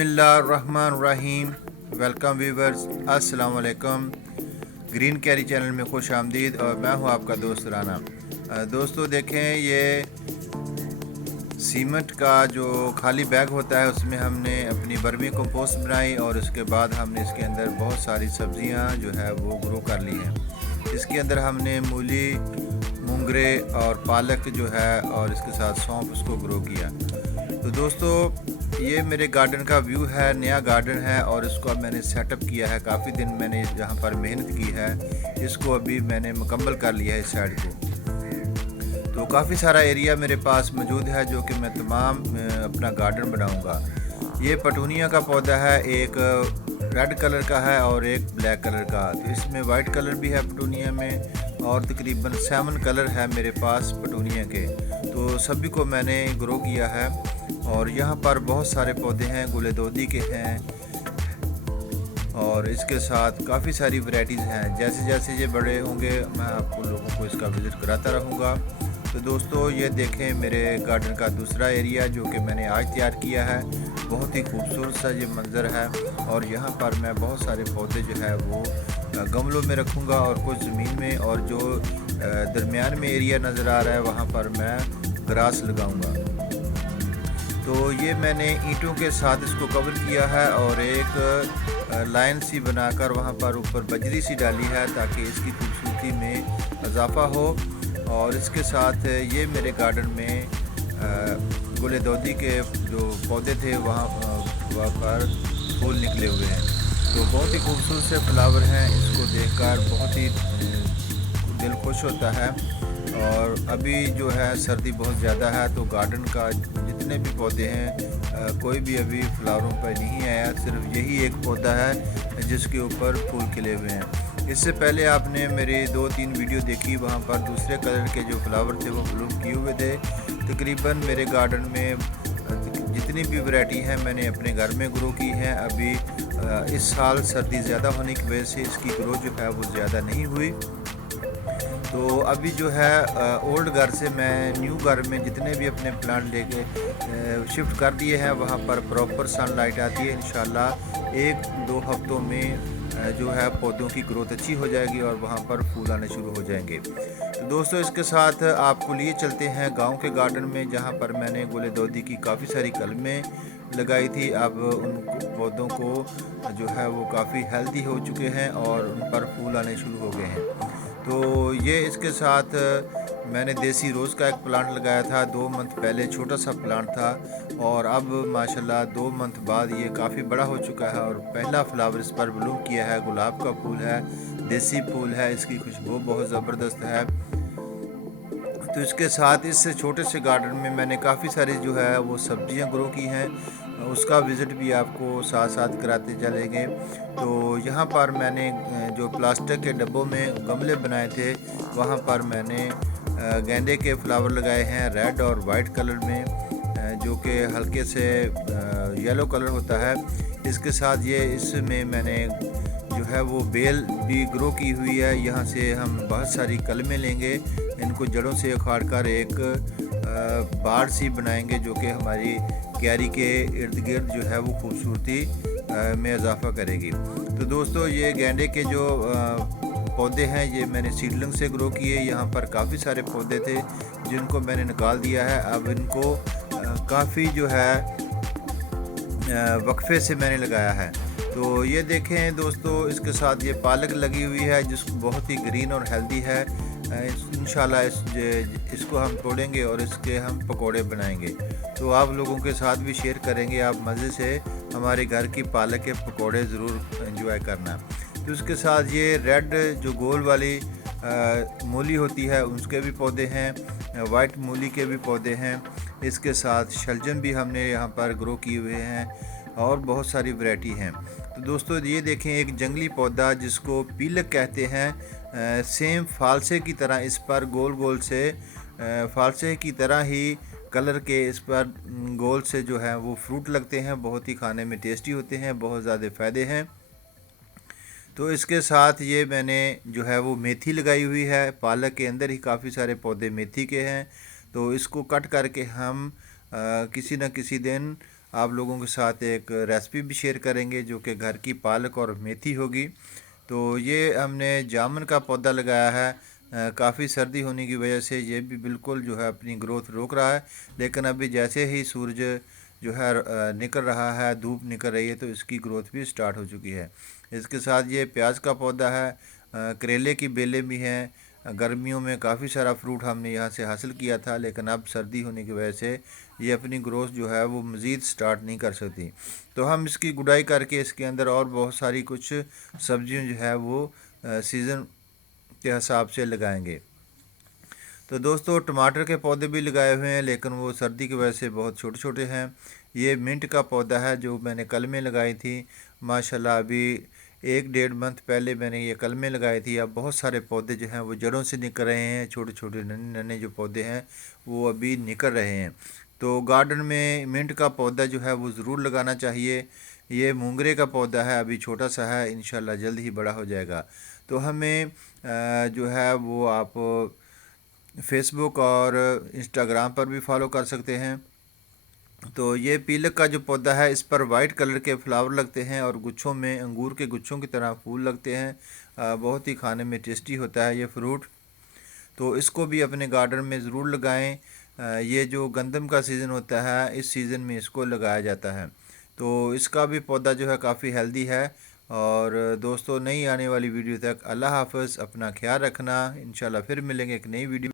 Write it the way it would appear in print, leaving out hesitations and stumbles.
बिस्मिल्लाहिर्रहमानिर्रहीम। Welcome viewers, अस्सलाम वालेकुम। ग्रीन कैरी चैनल में खुश आमदीद और मैं हूं आपका दोस्त राना। दोस्तों देखें, ये सीमेंट का जो खाली बैग होता है उसमें हमने अपनी वर्मी कंपोस्ट बनाई और उसके बाद हमने इसके अंदर बहुत सारी सब्जियां जो है वो ग्रो कर ली हैं। इसके अंदर हमने मूली, मूंगरे और पालक जो है और इसके साथ सौंफ उसको ग्रो किया। तो दोस्तों ये मेरे गार्डन का व्यू है, नया गार्डन है और इसको अब मैंने सेटअप किया है। काफ़ी दिन मैंने यहाँ पर मेहनत की है, इसको अभी मैंने मुकम्मल कर लिया है इस साइड को। तो काफ़ी सारा एरिया मेरे पास मौजूद है जो कि मैं तमाम अपना गार्डन बनाऊँगा। ये पटूनिया का पौधा है, एक रेड कलर का है और एक ब्लैक कलर का। तो इसमें वाइट कलर भी है पटूनिया में और तकरीबन 7 कलर है मेरे पास पटूनिया के। तो सभी को मैंने ग्रो किया है और यहाँ पर बहुत सारे पौधे हैं, गुलेदोदी के हैं और इसके साथ काफ़ी सारी वैरायटीज़ हैं। जैसे जैसे ये बड़े होंगे मैं आपको लोगों को इसका विज़िट कराता रहूँगा। तो दोस्तों ये देखें मेरे गार्डन का दूसरा एरिया जो कि मैंने आज तैयार किया है। बहुत ही खूबसूरत सा ये मंज़र है और यहाँ पर मैं बहुत सारे पौधे जो है वो गमलों में रखूँगा और कुछ ज़मीन में, और जो दरमियान में एरिया नज़र आ रहा है वहाँ पर मैं ग्रास लगाऊँगा। तो ये मैंने ईंटों के साथ इसको कवर किया है और एक लाइन सी बनाकर वहाँ पर ऊपर बजरी सी डाली है ताकि इसकी खूबसूरती में इजाफा हो। और इसके साथ ये मेरे गार्डन में गुलेदोदी के जो पौधे थे वहाँ पर फूल निकले हुए हैं। तो बहुत ही खूबसूरत से फ्लावर हैं, इसको देखकर बहुत ही दिल खुश होता है। और अभी जो है सर्दी बहुत ज़्यादा है तो गार्डन का जितने भी पौधे हैं कोई भी अभी फ्लावरों पर नहीं आया, सिर्फ यही एक पौधा है जिसके ऊपर फूल खिले हुए हैं। इससे पहले आपने मेरी 2-3 वीडियो देखी, वहाँ पर दूसरे कलर के जो फ्लावर थे वो ब्लूम किए हुए थे। तकरीबन मेरे गार्डन में जितनी भी वैरायटी हैं मैंने अपने घर में ग्रो की हैं। अभी इस साल सर्दी ज़्यादा होने की वजह से इसकी ग्रो जो है वो ज़्यादा नहीं हुई। तो अभी जो है ओल्ड घर से मैं न्यू घर में जितने भी अपने प्लांट लेके शिफ्ट कर दिए हैं वहाँ पर प्रॉपर सनलाइट आती है। इंशाल्लाह 1-2 हफ्तों में जो है पौधों की ग्रोथ अच्छी हो जाएगी और वहाँ पर फूल आने शुरू हो जाएंगे। तो दोस्तों इसके साथ आपको लिए चलते हैं गांव के गार्डन में जहाँ पर मैंने गुलेदोदी की काफ़ी सारी कलमें लगाई थी। अब उन पौधों को जो है वो काफ़ी हेल्दी हो चुके हैं और उन पर फूल आने शुरू हो गए हैं। तो ये इसके साथ मैंने देसी रोज़ का एक प्लांट लगाया था 2 मंथ पहले, छोटा सा प्लांट था और अब माशाल्लाह 2 मंथ बाद ये काफ़ी बड़ा हो चुका है और पहला फ्लावर इस पर ब्लूम किया है। गुलाब का फूल है, देसी फूल है, इसकी खुशबू बहुत ज़बरदस्त है। तो इसके साथ इस छोटे से गार्डन में मैंने काफ़ी सारी जो है वो सब्जियां ग्रो की हैं, उसका विज़िट भी आपको साथ साथ कराते चलेंगे। तो यहाँ पर मैंने जो प्लास्टिक के डब्बों में गमले बनाए थे वहाँ पर मैंने गेंदे के फ्लावर लगाए हैं रेड और वाइट कलर में, जो कि हल्के से येलो कलर होता है। इसके साथ ये इसमें मैंने जो है वो बेल भी ग्रो की हुई है। यहाँ से हम बहुत सारी कलमें लेंगे, इनको जड़ों से उखाड़ कर एक बाड़ सी बनाएंगे जो कि हमारी क्यारी के इर्द गिर्द जो है वो खूबसूरती में इजाफा करेगी। तो दोस्तों ये गेंदे के जो पौधे हैं ये मैंने सीडलिंग से ग्रो किए। यहाँ पर काफ़ी सारे पौधे थे जिनको मैंने निकाल दिया है। अब इनको काफ़ी जो है वक्फे से मैंने लगाया है। तो ये देखें दोस्तों, इसके साथ ये पालक लगी हुई है जिसको बहुत ही ग्रीन और हेल्दी है। इंशाल्लाह इसको हम तोड़ेंगे और इसके हम पकोड़े बनाएंगे, तो आप लोगों के साथ भी शेयर करेंगे। आप मज़े से हमारे घर की पालक के पकोड़े ज़रूर एंजॉय करना। तो इसके साथ ये रेड जो गोल वाली मूली होती है उसके भी पौधे हैं, वाइट मूली के भी पौधे हैं। इसके साथ शलजम भी हमने यहाँ पर ग्रो किए हुए हैं और बहुत सारी वैरायटी हैं। तो दोस्तों ये देखें एक जंगली पौधा जिसको पीलक कहते हैं, सेम फालसे की तरह इस पर गोल गोल से फालसे की तरह ही कलर के इस पर गोल से जो है वो फ्रूट लगते हैं, बहुत ही खाने में टेस्टी होते हैं, बहुत ज़्यादा फ़ायदे हैं। तो इसके साथ ये मैंने जो है वो मेथी लगाई हुई है। पालक के अंदर ही काफ़ी सारे पौधे मेथी के हैं। तो इसको कट करके हम किसी न किसी दिन आप लोगों के साथ एक रेसिपी भी शेयर करेंगे जो कि घर की पालक और मेथी होगी। तो ये हमने जामुन का पौधा लगाया है। काफ़ी सर्दी होने की वजह से ये भी बिल्कुल जो है अपनी ग्रोथ रोक रहा है, लेकिन अभी जैसे ही सूरज जो है निकल रहा है, धूप निकल रही है, तो इसकी ग्रोथ भी स्टार्ट हो चुकी है। इसके साथ ये प्याज का पौधा है, करेले की बेलें भी हैं। गर्मियों में काफ़ी सारा फ्रूट हमने यहाँ से हासिल किया था, लेकिन अब सर्दी होने की वजह से ये अपनी ग्रोथ जो है वो मज़ीद स्टार्ट नहीं कर सकती। तो हम इसकी गुड़ाई करके इसके अंदर और बहुत सारी कुछ सब्जियाँ जो है वो सीज़न के हिसाब से लगाएंगे। तो दोस्तों टमाटर के पौधे भी लगाए हुए हैं, लेकिन वो सर्दी की वजह से बहुत छोटे छोटे हैं। ये मिंट का पौधा है जो मैंने कलमें लगाई थी। माशाल्लाह अभी 1 डेढ़ मंथ पहले मैंने ये कलमें लगाई थी। अब बहुत सारे पौधे जो हैं वो जड़ों से निकल रहे हैं। छोटे छोटे नन्हे नन्हे जो पौधे हैं वो अभी निकल रहे हैं। तो गार्डन में मिंट का पौधा जो है वो ज़रूर लगाना चाहिए। ये मोंगरे का पौधा है, अभी छोटा सा है, इंशाल्लाह जल्द ही बड़ा हो जाएगा। तो हमें जो है वो आप फेसबुक और इंस्टाग्राम पर भी फॉलो कर सकते हैं। तो ये पीलक का जो पौधा है इस पर वाइट कलर के फ्लावर लगते हैं और गुच्छों में अंगूर के गुच्छों की तरह फूल लगते हैं। बहुत ही खाने में टेस्टी होता है ये फ्रूट। तो इसको भी अपने गार्डन में ज़रूर लगाएं। ये जो गंदम का सीज़न होता है इस सीज़न में इसको लगाया जाता है। तो इसका भी पौधा जो है काफ़ी हेल्दी है। और दोस्तों नई आने वाली वीडियो तक अल्लाह हाफ़िज़, अपना ख्याल रखना। इंशाल्लाह फिर मिलेंगे एक नई वीडियो।